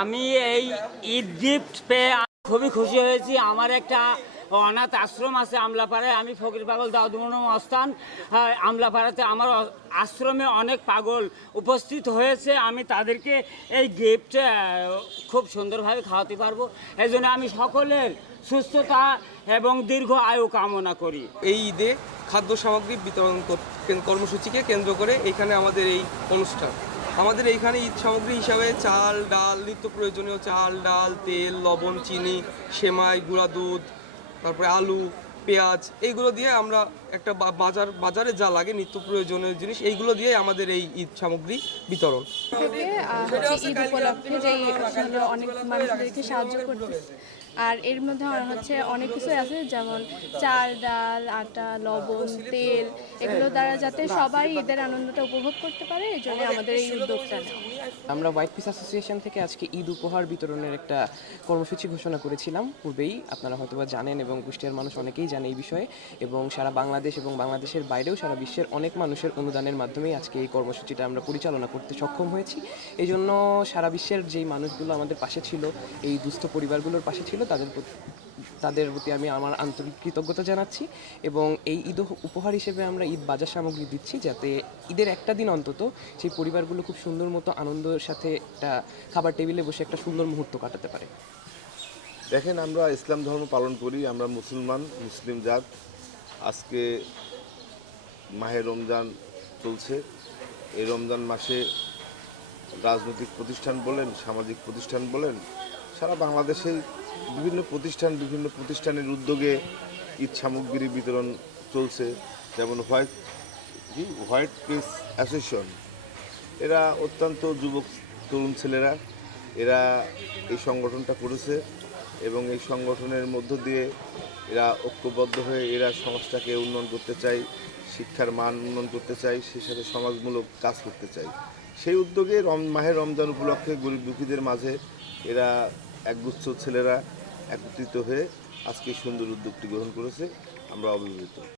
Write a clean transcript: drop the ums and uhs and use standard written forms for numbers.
আমি এই ঈদ গিফট পেয়ে খুবই খুশি হয়েছি। আমার একটা অনাথ আশ্রম আছে আমলাপাড়ায়, আমি ফকির পাগল দাউদ মনম অস্থান আমলাপাড়াতে। আমার আশ্রমে অনেক পাগল উপস্থিত হয়েছে, আমি তাদেরকে এই গিফট খুব সুন্দরভাবে খাওয়াতে পারবো। এই জন্য আমি সকলের সুস্থতা এবং দীর্ঘ আয়ু কামনা করি। এই ঈদে খাদ্য সামগ্রী বিতরণ কর্মসূচিকে কেন্দ্র করে এখানে আমাদের এই অনুষ্ঠান। আমাদের এইখানে ঈদ সামগ্রী হিসাবে চাল, ডাল, নিত্য প্রয়োজনীয় চাল, ডাল, তেল, লবণ, চিনি, সেমাই, গুঁড়া দুধ, তারপরে আলু, পেঁয়াজ, এইগুলো দিয়ে আমরা একটা বাজারে যা লাগে নিত্য প্রয়োজনীয় জিনিস, এইগুলো দিয়ে আমাদের এই ঈদ সামগ্রী বিতরণ। থেকে ঈদ উপলক্ষে যে অনেক মানুষদেরকে সাহায্য করতেছে। আর এর মধ্যে অনেক কিছু আছে, যেমন চাল, ডাল, আটা, লবণ, তেল, এগুলো দ্বারা যাতে সবাই ঈদের আনন্দটা উপভোগ করতে পারে, এই জন্য আমাদের এই উদ্যোগটা নেওয়া। আমরা হোয়াইট পিস অ্যাসোসিয়েশন থেকে আজকে ঈদ উপহার বিতরণের একটা কর্মসূচি ঘোষণা করেছিলাম পূর্বেই, আপনারা হয়তোবা জানেন এবং কুষ্টিয়ার মানুষ অনেকেই জানে এই বিষয়ে, এবং সারা বাংলাদেশ এবং বাংলাদেশের বাইরেও সারা বিশ্বের অনেক মানুষের অনুদানের মাধ্যমেই আজকে এই কর্মসূচিটা আমরা পরিচালনা করতে সক্ষম হয়েছি। এই জন্য সারা বিশ্বের যেই মানুষগুলো আমাদের পাশে ছিল, এই দুস্থ পরিবারগুলোর পাশে ছিল, তাদের প্রতি আমি আমার আন্তরিক কৃতজ্ঞতা জানাচ্ছি। এবং এই ঈদ উপহার হিসেবে আমরা ঈদ বাজার সামগ্রী দিচ্ছি, যাতে ঈদের একটা দিন অন্তত সেই পরিবারগুলো খুব সুন্দর মতো আনন্দের সাথে একটা খাবার টেবিলে বসে একটা সুন্দর মুহূর্ত কাটাতে পারে। দেখেন, আমরা ইসলাম ধর্ম পালন করি, আমরা মুসলিম জাত। আজকে মাহে রমজান চলছে। এই রমজান মাসে রাজনৈতিক প্রতিষ্ঠান বলেন, সামাজিক প্রতিষ্ঠান বলেন, সারা বাংলাদেশে বিভিন্ন প্রতিষ্ঠানের উদ্যোগে ঈদ সামগ্রী বিতরণ চলছে। যেমন হোয়াইট পিস অ্যাসোসিয়েশন, এরা অত্যন্ত যুবক তরুণ ছেলেরা, এরা এই সংগঠনটা করেছে এবং এই সংগঠনের মধ্য দিয়ে এরা ঐক্যবদ্ধ হয়ে এরা সমাজটাকে উন্নয়ন করতে চায়, শিক্ষার মান উন্নয়ন করতে চায়, সেই সাথে সমাজমূলক কাজ করতে চায়। সেই উদ্যোগে মাহে রমজান উপলক্ষে গরিব দুঃখীদের মাঝে এরা একগুচ্ছ ছেলেরা একত্রিত হয়ে আজকে সুন্দর উদ্যোগটি গ্রহণ করেছে। আমরা অভিভূত।